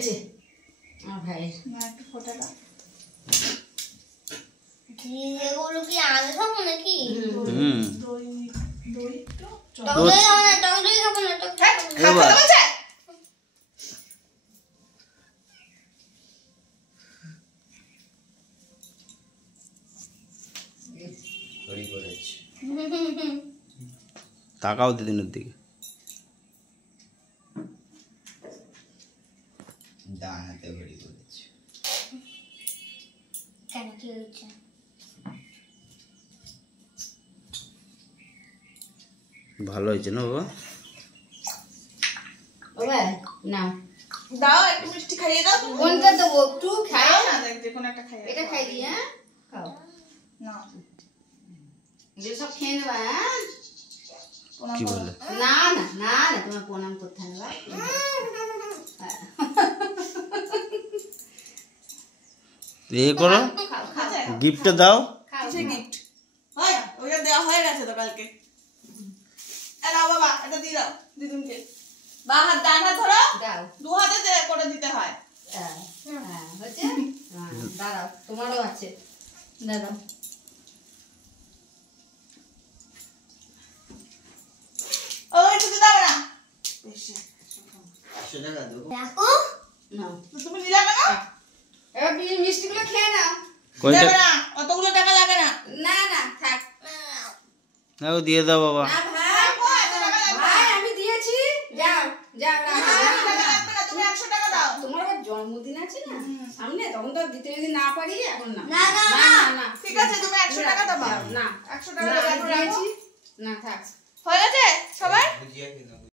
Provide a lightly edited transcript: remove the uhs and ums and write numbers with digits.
হয়েছে আমার ভাইয়ের। একটু ফোটা দাও। এগুলো কি আগে খাবো নাকি? দই দই তো টক দই খাবো না, টক দই খাবো না, টক দই খাবো না। খাবো বলছে। তাকাও দিদিনের দিকে। ডান হাতে ঘড়ি করেছে। কেন কি হয়েছে? ভালো হয়েছে না বাবা? বাবা নাও দাও একটু মিষ্টি খাইয়ে দাও। কোনটা দেবো একটু খাও না দেখ যে কোনো একটা খাইয়ে এটা খাই দিই। হ্যাঁ খাও না এগুলো সব খেয়ে নেবা। হ্যাঁ কি বলে? না না না না তোমার প্রণাম করতে হবে। এ করো, খাও খাও গিফটটা দাও। খাও কিসের গিফট? হয় ওইটা দেওয়া হয়ে গেছে তো কালকে। এলাও বাবা এটা দিয়ে দাও দিদুনকে। বা হাত ডান হাত ধরো, দাও। দু হাতে করে দিতে হয়। হ্যাঁ হ্যাঁ হচ্ছে। হ্যাঁ দাঁড়াও তোমারও আছে দাঁড়াও। ওই তুমি দাও না। বেশি 100 টাকা দেবো। রাখো। নাও তুমি নিলে না? এবার মিষ্টিগুলো খেয়ে নাও। কয়টা? দেবে না, অতগুলো টাকা লাগে না। না না থাক। নাও দিয়ে দাও বাবা। না ভাই ভাই আমি দিয়েছি। যাও যাও তুমি 100 টাকা দাও। তোমার আবার জন্মদিন আছে না সামনে, তখন তো দিতে যদি না পারি এখন না। না, না, না না। না ঠিক আছে তুমি 100 টাকা দাও। না 100 টাকা না, দাও আমি দিয়েছি। না থাক। হয়ে গেছে সবাই? বুঝিয়ে খেয়ে নাও।